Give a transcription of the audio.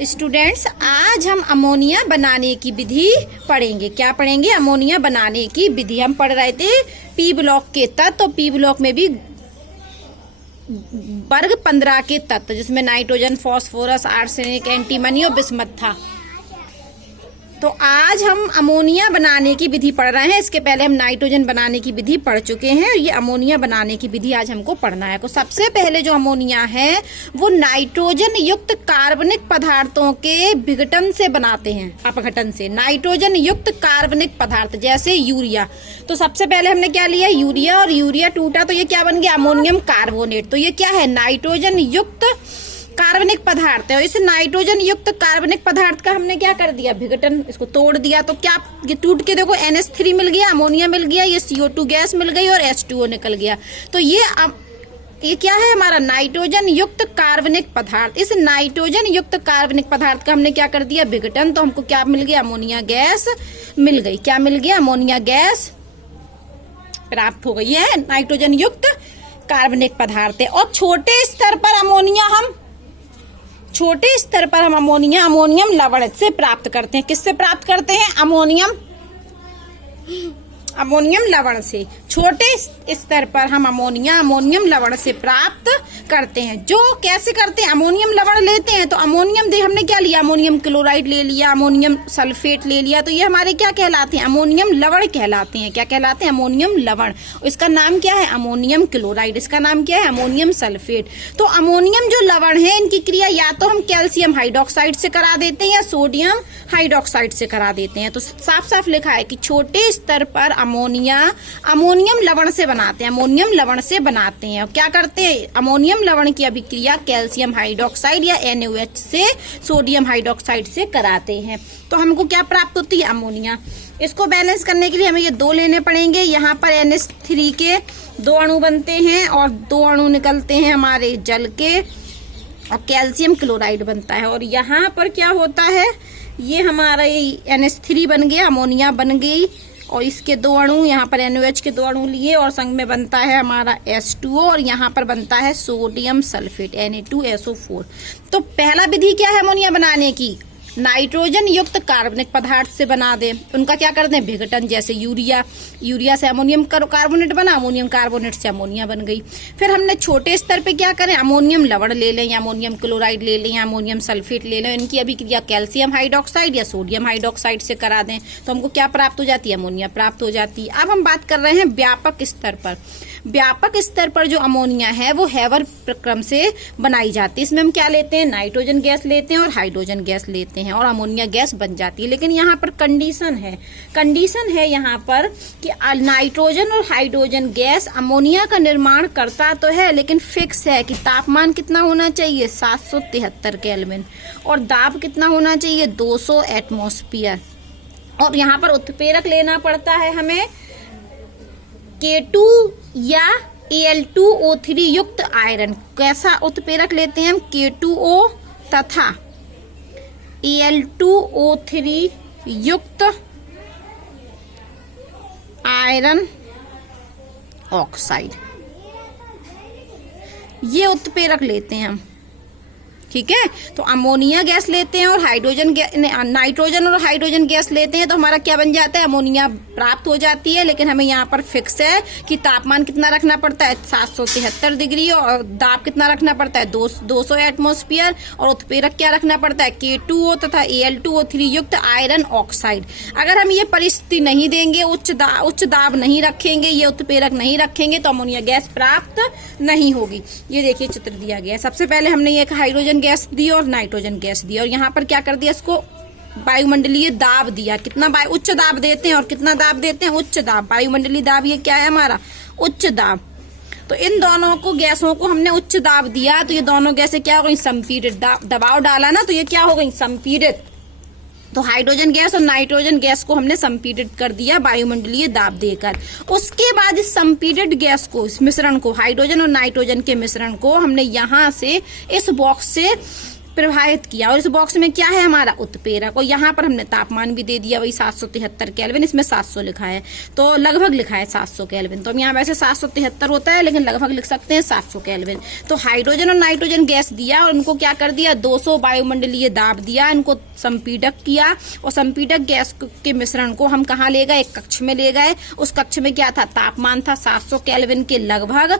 Students, आज हम ammonia बनाने की विधि पढ़ेंगे। क्या पढ़ेंगे? अमोनिया बनाने की विधि। हम पढ़ रहे थे पी ब्लॉक के तत्व, तो पी ब्लॉक में भी वर्ग 15 के तत्व, जिसमें नाइट्रोजन, फास्फोरस, आर्सेनिक, एंटीमनी और बिस्मथ था। तो आज हम अमोनिया बनाने की विधि पढ़ रहे हैं। इसके पहले हम नाइट्रोजन बनाने की विधि पढ़ चुके हैं। ये अमोनिया बनाने की विधि आज हमको पढ़ना है। तो सबसे पहले जो अमोनिया है वो नाइट्रोजन युक्त कार्बनिक पदार्थों के विघटन से बनाते हैं, अपघटन से। नाइट्रोजन युक्त कार्बनिक पदार्थ जैसे यूरिया। तो सबसे पहले हमने क्या लिया? यूरिया, और यूरिया टूटा तो ये क्या बन गया? Ammonium carbonate. तो ये क्या है? नाइट्रोजन युक्त कार्बनिक पदार्थ है। और इस नाइट्रोजन युक्त कार्बनिक पदार्थ का हमने क्या कर दिया? विघटन, इसको तोड़ दिया। तो क्या ये टूट के देखो NH3 मिल गया, अमोनिया मिल गया, ये CO2 गैस मिल गई और H2O निकल गया। तो ये क्या है? हमारा नाइट्रोजन युक्त कार्बनिक पदार्थ। इस नाइट्रोजन युक्त कार्बनिक पदार्थ का हमने क्या कर दिया? विघटन। तो हमको क्या मिल गया? अमोनिया गैस मिल गई। क्या मिल गया? अमोनिया गैस प्राप्त हो गई। है नाइट्रोजन युक्त कार्बनिक पदार्थ है। और छोटे स्तर पर अमोनियम लवण से प्राप्त करते हैं। किससे प्राप्त करते हैं? अमोनियम लवण से। छोटे स्तर पर हम अमोनियम लवण से प्राप्त करते हैं। जो कैसे करते हैं? अमोनियम लवण लेते हैं तो हमने क्या लिया? अमोनियम क्लोराइड ले लिया, अमोनियम सल्फेट ले लिया। तो ये हमारे क्या कहलाते हैं? अमोनियम लवण कहलाते हैं। क्या कहलाते हैं? अमोनियम लवण। इसका नाम क्या है? Ammonium chloride. इसका नाम क्या है? Ammonium sulphate. तो अमोनियम जो लवण है, इनकी क्रिया या तो हम कैल्शियम हाइड्रोक्साइड से करा देते हैं या सोडियम हाइड्रोक्साइड से करा देते हैं। तो साफ साफ लिखा है कि छोटे स्तर पर अमोनियम लवण से बनाते हैं। अमोनियम लवण से बनाते हैं। और क्या करते हैं? अमोनियम लवण की अभिक्रिया कैल्शियम हाइड्रोक्साइड या NaOH से सोडियम हाइड्रोक्साइड से कराते हैं। तो हमको क्या प्राप्त होती है? अमोनिया। इसको बैलेंस करने के लिए हमें ये दो लेने पड़ेंगे। यहाँ पर NH3 के 2 अणु बनते हैं और 2 अणु निकलते हैं हमारे जल के, और कैल्शियम क्लोराइड बनता है। और यहाँ पर क्या होता है? ये हमारा NH3 बन गया, अमोनिया बन गई, और इसके 2 अणु, यहाँ पर NaOH के 2 अणु लिए, और संग में बनता है हमारा H2O, और यहाँ पर बनता है सोडियम सल्फेट Na2SO4। तो पहला विधि क्या है अमोनिया बनाने की? नाइट्रोजन युक्त कार्बनिक पदार्थ से बना दे। उनका क्या कर दें? विघटन। जैसे यूरिया से अमोनियम कार्बोनेट बना, अमोनियम कार्बोनेट से अमोनिया बन गई। फिर हमने छोटे स्तर पे क्या करें? अमोनियम लवण ले लें, या अमोनियम क्लोराइड ले लें, या अमोनियम सल्फेट ले लें। इनकी अभिक्रिया कैल्शियम हाइड्रोक्साइड या सोडियम हाइड्रोक्साइड से करा दें। तो हमको क्या प्राप्त हो जाती है? अमोनिया प्राप्त हो जाती है। अब हम बात कर रहे हैं व्यापक स्तर पर। व्यापक स्तर पर जो अमोनिया है वो हैबर प्रक्रम से बनाई जाती है। इसमें हम क्या लेते हैं? नाइट्रोजन गैस लेते हैं और हाइड्रोजन गैस लेते हैं, और अमोनिया गैस बन जाती है। लेकिन यहाँ पर कंडीशन है यहाँ पर कि नाइट्रोजन और हाइड्रोजन गैस अमोनिया का निर्माण करता तो है, लेकिन फिक्स है कि तापमान कितना होना चाहिए? 773 केल्विन, और दाब कितना होना चाहिए? 200 एटमॉस्फेयर। और यहाँ पर उत्प्रेरक लेना पड़ता है हमें K2 या Al2O3 युक्त आयरन। कैसा उत्प्रेरक लेते हैं हम? K2O तथा Al2O3 युक्त आयरन ऑक्साइड, ये उत्प्रेरक लेते हैं हम। ठीक है। तो अमोनिया गैस लेते हैं और नाइट्रोजन और हाइड्रोजन गैस लेते हैं, तो हमारा क्या बन जाता है? अमोनिया प्राप्त हो जाती है। लेकिन हमें यहाँ पर फिक्स है कि तापमान कितना रखना पड़ता है? 773 डिग्री, और दाब कितना रखना पड़ता है? 200 एटमॉस्फेयर, और उत्प्रेरक क्या रखना पड़ता है? K2O तथा Al2O3 युक्त आयरन ऑक्साइड। अगर हम ये परिस्थिति नहीं देंगे, उच्च दाब नहीं रखेंगे, ये उत्प्रेरक नहीं रखेंगे, तो अमोनिया गैस प्राप्त नहीं होगी। ये देखिए चित्र दिया गया है। सबसे पहले हमने ये हाइड्रोजन गैस दी और नाइट्रोजन गैस दी, और यहाँ पर क्या कर दिया? इसको वायुमंडलीय दाब दिया। कितना उच्च दाब देते हैं, और कितना दाब देते हैं? उच्च दाब। वायुमंडलीय दाब ये क्या है हमारा? उच्च दाब। तो इन दोनों को गैसों को हमने उच्च दाब दिया, तो ये दोनों गैसें क्या हो गई? संपीड़ित। दबाव डाला ना, तो ये क्या हो गई? संपीड़ित। तो हाइड्रोजन गैस और नाइट्रोजन गैस को हमने संपीड़ित कर दिया वायुमंडलीय दाब देकर। उसके बाद इस संपीड़ित गैस को, इस मिश्रण को, हाइड्रोजन और नाइट्रोजन के मिश्रण को हमने यहाँ से इस बॉक्स से प्रवाहित किया। और इस बॉक्स में क्या है हमारा उत्प्रेरक, और यहाँ पर हमने तापमान भी दे दिया वही 773 केल्विन, इसमें 700 लिखा है तो लगभग लिखा है 700 केल्विन, तो हम यहाँ वैसे 773 होता है लेकिन लगभग लिख सकते हैं 700 केल्विन। तो हाइड्रोजन और नाइट्रोजन गैस दिया और उनको क्या कर दिया, 200 वायुमंडलीय दाब दिया, इनको संपीडक किया और संपीडक गैस के मिश्रण को हम कहाँ ले गए, एक कक्ष में ले गए। उस कक्ष में क्या था, तापमान था 700 केल्विन के लगभग,